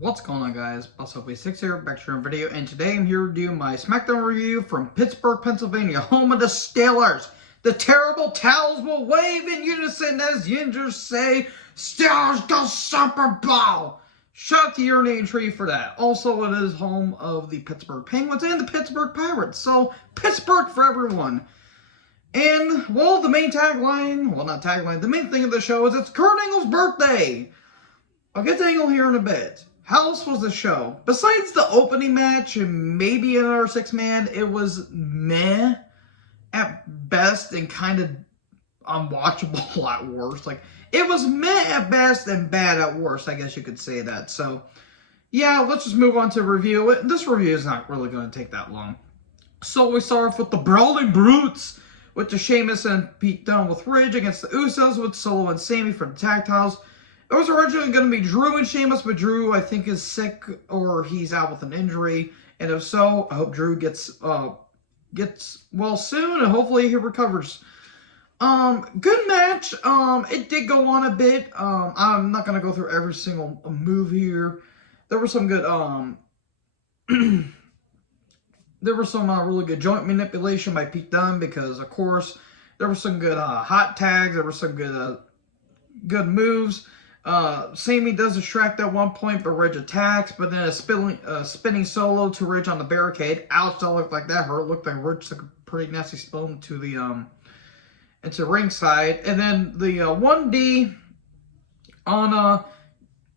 What's going on, guys? BuzzSub6 here, back to your video, and today I'm here to do my Smackdown review from Pittsburgh, Pennsylvania, home of the Steelers. The terrible towels will wave in unison as Yingers say, "Steelers go Super Bowl!" Shout out to your name tree for that. Also, it is home of the Pittsburgh Penguins and the Pittsburgh Pirates, so Pittsburgh for everyone. And, well, the main tagline, well, not tagline, the main thing of the show is it's Kurt Angle's birthday. I'll get to Angle here in a bit. How else was the show? Besides the opening match and maybe another six-man, it was meh at best and kind of unwatchable at worst. Like, it was meh at best and bad at worst, I guess you could say that. So, yeah, let's just move on to review it. This review is not really going to take that long. So we start off with the Brawling Brutes, with the Sheamus and Pete Dunne with Ridge against the Usos with Solo and Sammy for the tag titles. It was originally going to be Drew and Sheamus, but Drew, I think, is sick or he's out with an injury. And if so, I hope Drew gets well soon and hopefully he recovers. Good match. It did go on a bit. I'm not going to go through every single move here. There were some good, there was some really good joint manipulation by Pete Dunne because, of course, there were some good hot tags. There were some good moves. Sammy does distract at one point, but Ridge attacks, but then a spinning solo to Ridge on the barricade. Ouch, that looked like that hurt. Looked like Ridge took a pretty nasty spin to the, into ringside. And then the 1D on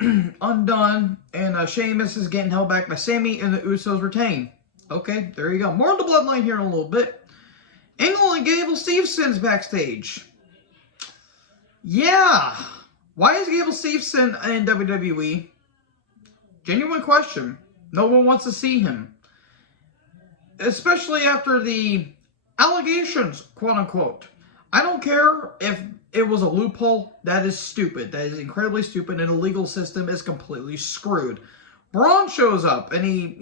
Undone, and Sheamus is getting held back by Sammy, and the Usos retain. Okay, there you go. More on the bloodline here in a little bit. Angle and Gable Stevenson's backstage. Yeah. Why is Gable Steveson in WWE? Genuine question. No one wants to see him. Especially after the allegations, quote unquote. I don't care if it was a loophole. That is stupid. That is incredibly stupid, and the legal system is completely screwed. Braun shows up, and he,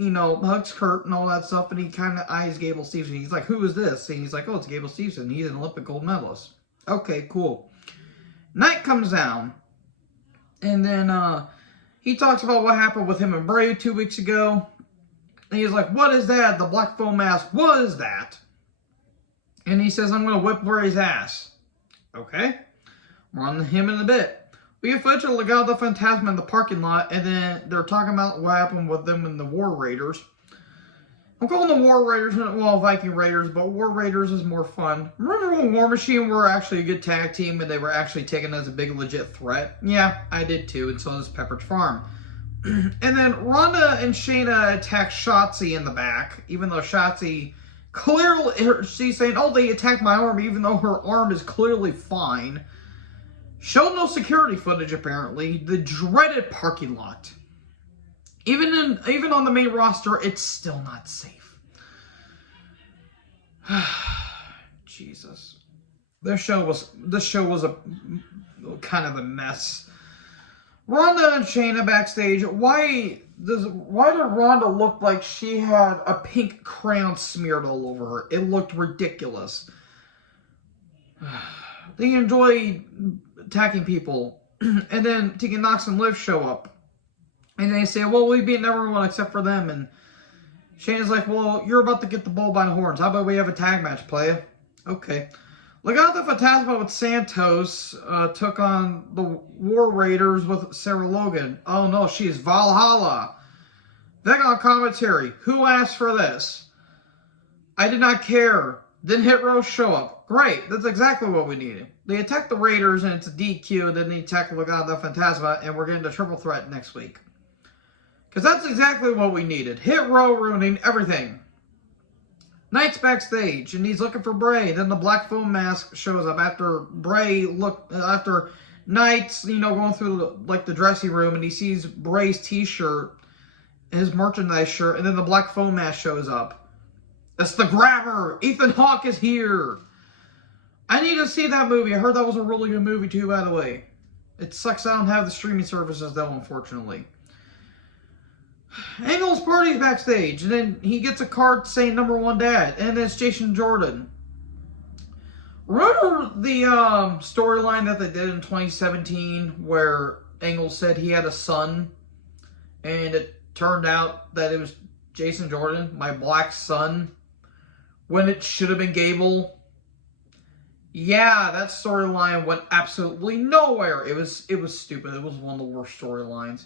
hugs Kurt and all that stuff, and he kind of eyes Gable Steveson. He's like, who is this? And he's like, oh, it's Gable Steveson. He's an Olympic gold medalist. Okay, cool. Night comes down. And then he talks about what happened with him and Bray 2 weeks ago. And he's like, what is that? The black foam mask. What is that? And he says, I'm going to whip Bray's ass. Okay. We're on him in a bit. We get footage of Legado Fantasma in the parking lot. And then they're talking about what happened with them and the War Raiders. I'm calling them War Raiders, well, Viking Raiders, but War Raiders is more fun. Remember when War Machine were actually a good tag team and they were actually taken as a big legit threat? Yeah, I did too, and so does Pepperidge Farm. And then Ronda and Shayna attack Shotzi in the back, even though Shotzi clearly, she's saying, oh, they attacked my arm, even though her arm is clearly fine. Showed no security footage, apparently. The dreaded parking lot. Even on the main roster, it's still not safe. Jesus. This show was a kind of a mess. Ronda and Shayna backstage. Why did Ronda look like she had a pink crayon smeared all over her? It looked ridiculous. They enjoy attacking people. And then Tegan Nox and Liv show up. And they say, well, we beat everyone except for them. And Shayna's like, well, you're about to get the bull by the horns. How about we have a tag match, playa? Okay. Legado Fantasma with Santos took on the War Raiders with Sarah Logan. Oh, no, she's Valhalla. Then on commentary, who asked for this? I did not care. Then Hit Row show up. Great. That's exactly what we needed. They attack the Raiders, and it's a DQ, and then they attack Legado Fantasma, and we're getting the triple threat next week. Because that's exactly what we needed. Hit Row ruining everything. Knight's backstage, and he's looking for Bray. Then the black foam mask shows up after Knight's, going through the dressing room, and he sees Bray's t-shirt, his merchandise shirt, and then the black foam mask shows up. That's the Grabber! Ethan Hawke is here! I need to see that movie. I heard that was a really good movie too, by the way. It sucks I don't have the streaming services though, unfortunately. Angle's party's backstage, and then he gets a card saying #1 dad, and it's Jason Jordan. Remember the storyline that they did in 2017 where Angle said he had a son and it turned out that it was Jason Jordan, my black son, when it should have been Gable. Yeah, that storyline went absolutely nowhere. It was stupid. It was one of the worst storylines.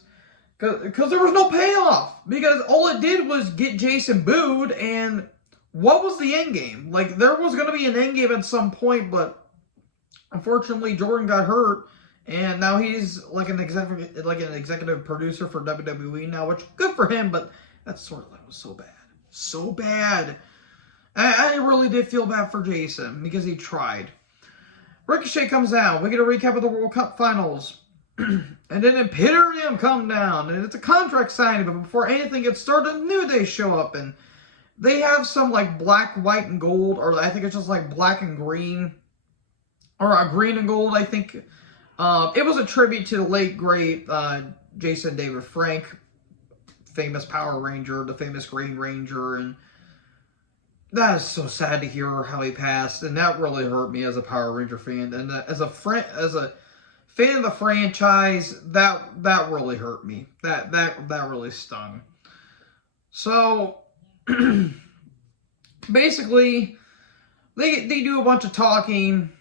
Because there was no payoff. Because all it did was get Jason booed, and what was the end game? Like, there was going to be an end game at some point, but unfortunately Jordan got hurt, and now he's like an executive producer for WWE now, which good for him, but that storyline was so bad. So bad. I really did feel bad for Jason because he tried. Ricochet comes out. We get a recap of the World Cup Finals. And then Imperium come down. And it's a contract signing. But before anything gets started, New Day show up. And they have some like black, white, and gold. Or I think it's just like black and green. Or green and gold, I think. It was a tribute to the late, great Jason David Frank. Famous Power Ranger. The famous Green Ranger. And that is so sad to hear how he passed, and that really hurt me as a Power Ranger fan. And as a fan of the franchise, that really hurt me. That really stung. So basically, they do a bunch of talking.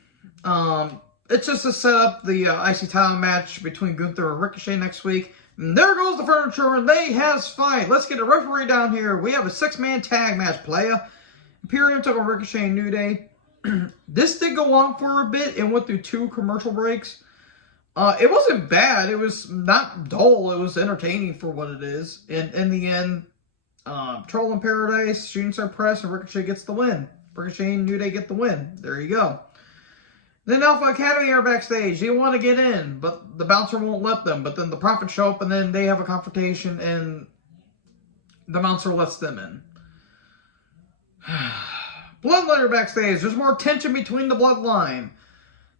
It's just to set up the IC title match between Gunther and Ricochet next week. And there goes the furniture, and they has fight. Let's get a referee down here. We have a 6-man tag match, playa. Imperium took on Ricochet and New Day. This did go on for a bit and went through 2 commercial breaks. It wasn't bad. It was not dull. It was entertaining for what it is. And in the end, Trouble in Paradise, Shooting Star Press, and Ricochet gets the win. Ricochet and New Day get the win. There you go. Then Alpha Academy are backstage. They want to get in, but the bouncer won't let them. But then the Prophets show up, and then they have a confrontation, and the bouncer lets them in. Bloodline are backstage. There's more tension between the Bloodline.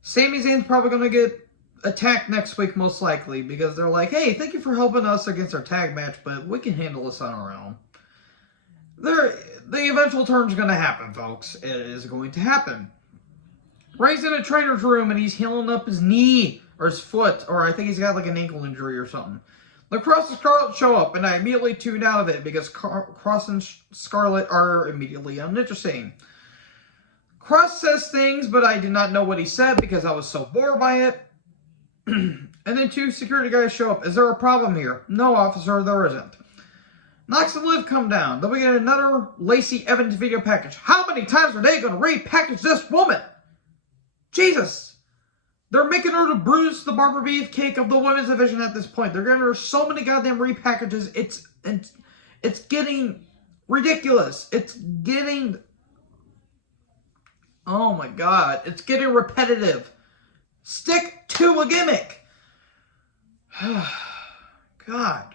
Sami Zayn's probably going to get attacked next week, most likely, because they're like, hey, thank you for helping us against our tag match, but we can handle this on our own. The eventual turn's going to happen, folks. It is going to happen. Ray's in a trainer's room, and he's healing up his knee, or his foot, or I think he's got like an ankle injury or something. The Cross and Scarlet show up, and I immediately tuned out of it because Cross and Scarlet are immediately uninteresting. Cross says things, but I did not know what he said because I was so bored by it. And then 2 security guys show up. Is there a problem here? No, officer, there isn't. Knox and Liv come down. Then we get another Lacey Evans video package. How many times are they going to repackage this woman? Jesus. They're making her to Bruce the Barber Beefcake of the women's division at this point. They're giving her so many goddamn repackages. It's getting ridiculous. It's getting... Oh my god. It's getting repetitive. Stick to a gimmick. God.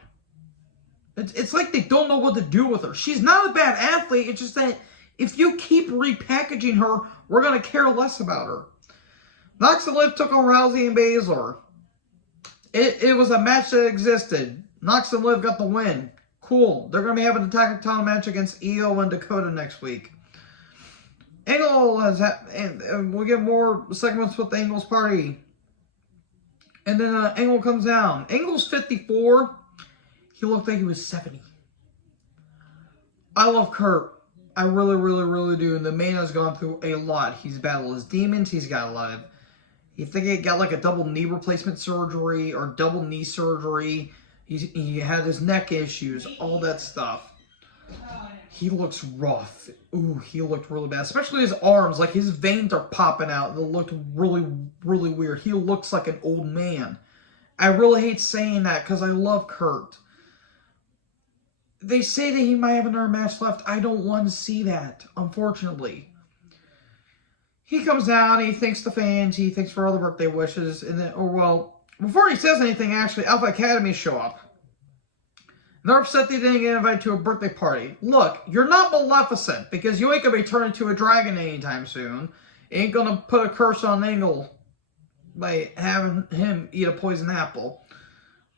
It's like they don't know what to do with her. She's not a bad athlete. It's just that if you keep repackaging her, we're going to care less about her. Knox and Liv took on Rousey and Baszler. It was a match that existed. Knox and Liv got the win. Cool. They're going to be having a tag title match against Io and Dakota next week. Angle has and we'll get more segments with the Angle's party. And then Angle comes down. Angle's 54. He looked like he was 70. I love Kurt. I really, really, really do. And the man has gone through a lot. He's battled his demons. He's got a lot of... You think he got like a double knee replacement surgery or double knee surgery. He had his neck issues, all that stuff. He looks rough. Ooh, he looked really bad. Especially his arms. Like his veins are popping out. They looked really, really weird. He looks like an old man. I really hate saying that because I love Kurt. They say that he might have another match left. I don't want to see that, unfortunately. He comes down, he thanks the fans, he thanks for all the birthday wishes, and then, before he says anything, actually, Alpha Academy show up. They're upset they didn't get invited to a birthday party. Look, you're not Maleficent, because you ain't gonna be turned into a dragon anytime soon. You ain't gonna put a curse on Angle by having him eat a poison apple.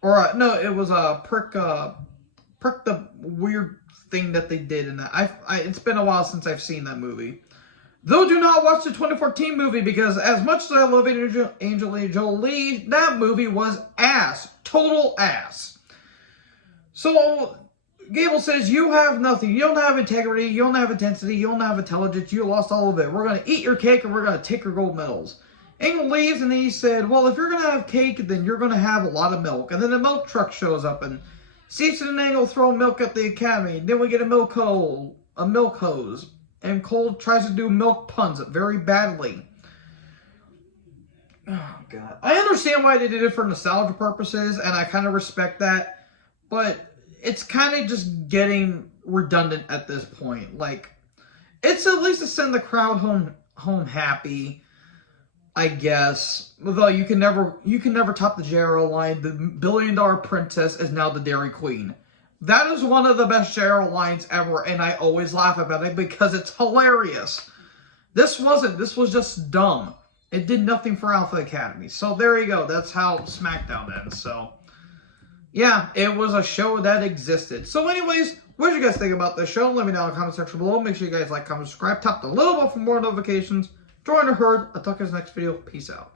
Or, no, it was a prick the weird thing that they did in that. It's been a while since I've seen that movie. Though do not watch the 2014 movie because as much as I love Angelina Jolie, that movie was ass. Total ass. So Gable says, you have nothing. You don't have integrity. You don't have intensity. You don't have intelligence. You lost all of it. We're going to eat your cake and we're going to take your gold medals. Angle leaves and he said, well, if you're going to have cake, then you're going to have a lot of milk. And then the milk truck shows up and Steve and Angle throw milk at the academy. Then we get a milk hose. And Cole tries to do milk puns very badly. Oh, God. I understand why they did it for nostalgia purposes, and I kind of respect that. But it's kind of just getting redundant at this point. Like, it's at least to send the crowd home happy, I guess. Although you can never top the JRO line. The $1 billion princess is now the Dairy Queen. That is one of the best JRO lines ever, and I always laugh about it because it's hilarious. This wasn't. This was just dumb. It did nothing for Alpha Academy. So there you go. That's how Smackdown ends. So, yeah, it was a show that existed. So anyways, what did you guys think about this show? Let me know in the comment section below. Make sure you guys like, comment, subscribe, tap the little bell for more notifications. Join the herd. I'll talk to you in the next video. Peace out.